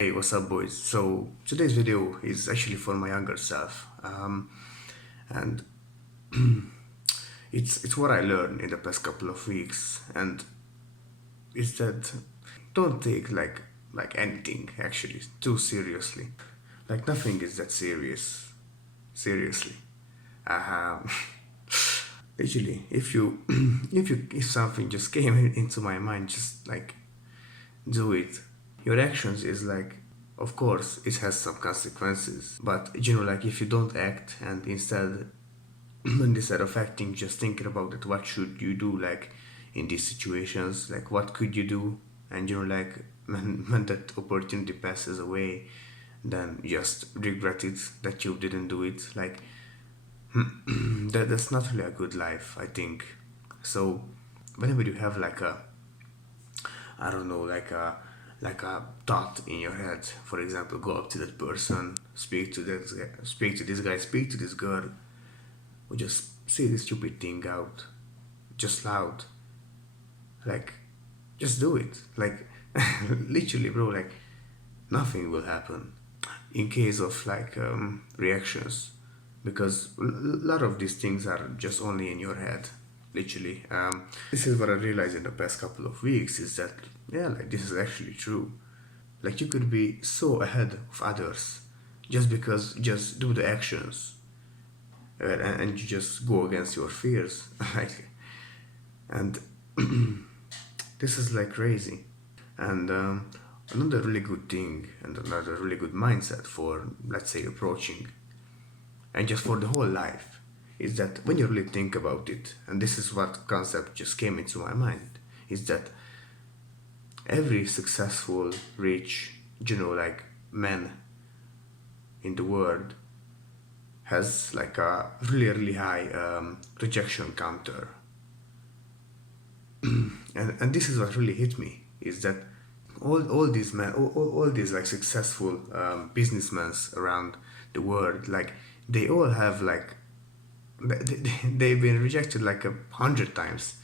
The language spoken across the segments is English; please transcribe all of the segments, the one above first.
Hey, what's up, boys? So today's video is actually for my younger self, and it's what I learned in the past couple of weeks, and it's that don't take like anything actually too seriously. Like nothing is that serious. Seriously, uh, actually, if you if something just came into my mind, just like do it. Your actions is like, of course it has some consequences, but like if you don't act and instead of acting, just thinking about it, what should you do, like in these situations, like what could you do, and like when that opportunity passes away, then just regret it that you didn't do it, like that's not really a good life, I think. So whenever you have like a, I don't know, like a thought in your head. For example, go up to that person, speak to this guy, speak to this girl, or just say this stupid thing out, just loud. Like, just do it. Like, literally, bro. Like, nothing will happen in case of like reactions, because a lot of these things are just only in your head, literally. This is what I realized in the past couple of weeks, is that yeah, like this is actually true. Like you could be so ahead of others just because just do the actions, and you just go against your fears. Like, and this is like crazy. And another really good thing and another really good mindset for, let's say, approaching and just for the whole life, is that when you really think about it, and this is what concept just came into my mind, is that every successful, rich, like man in the world has like a really really high rejection counter. And this is what really hit me, is that all these men, all these like successful businessmen around the world, like they all have like they've been rejected like 100 times,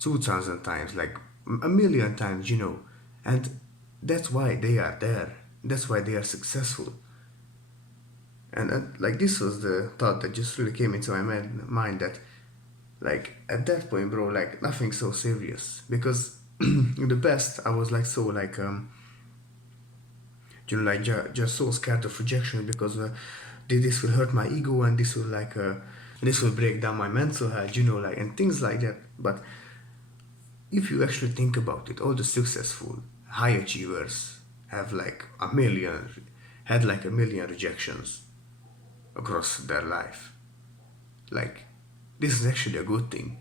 2,000 times, like a million times, and that's why they are there, that's why they are successful. And like this was the thought that just really came into my mind, that like at that point, bro, like nothing so serious, because in the past I was like so like like just so scared of rejection, because this will hurt my ego, and this will like this will break down my mental health, like, and things like that. But if you actually think about it, all the successful high achievers have like a million had like a million rejections across their life. Like, this is actually a good thing.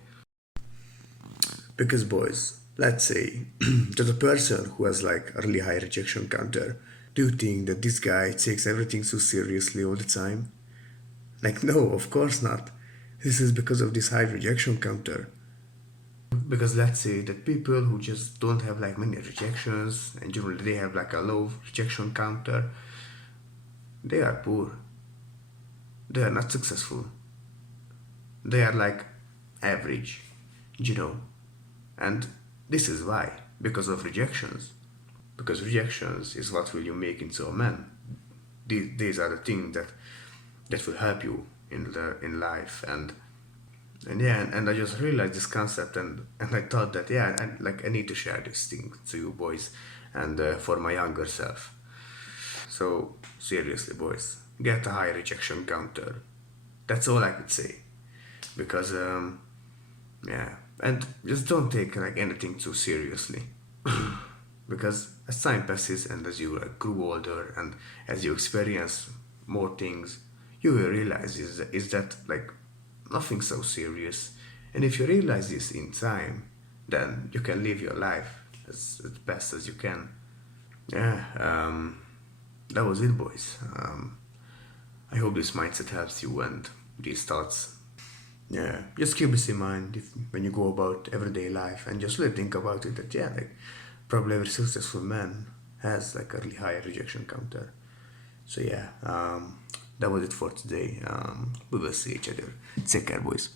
Because, boys, let's say there's a person who has like a really high rejection counter. Do you think that this guy takes everything so seriously all the time? Like, no, of course not. This is because of this high rejection counter. Because let's say that people who just don't have like many rejections, and generally they have like a low rejection counter, they are poor. They are not successful. They are like average, you know. And this is why, because of rejections. Because rejections is what will you make into a man. These are the things that will help you in life. And yeah, and I just realized this concept, and I thought that yeah, I need to share this thing to you boys, and for my younger self. So seriously, boys, get a high rejection counter. That's all I could say, because yeah, and just don't take like anything too seriously, because as time passes and as you like, grew older, and as you experience more things, you will realize is that like nothing so serious. And if you realize this in time, then you can live your life as best as you can. Yeah, that was it, boys. I hope this mindset helps you, and these thoughts. Yeah, just keep this in mind when you go about everyday life, and just really think about it, that yeah, like probably every successful man has like a really high rejection counter. So yeah, that was it for today. We will see each other. Take care, boys.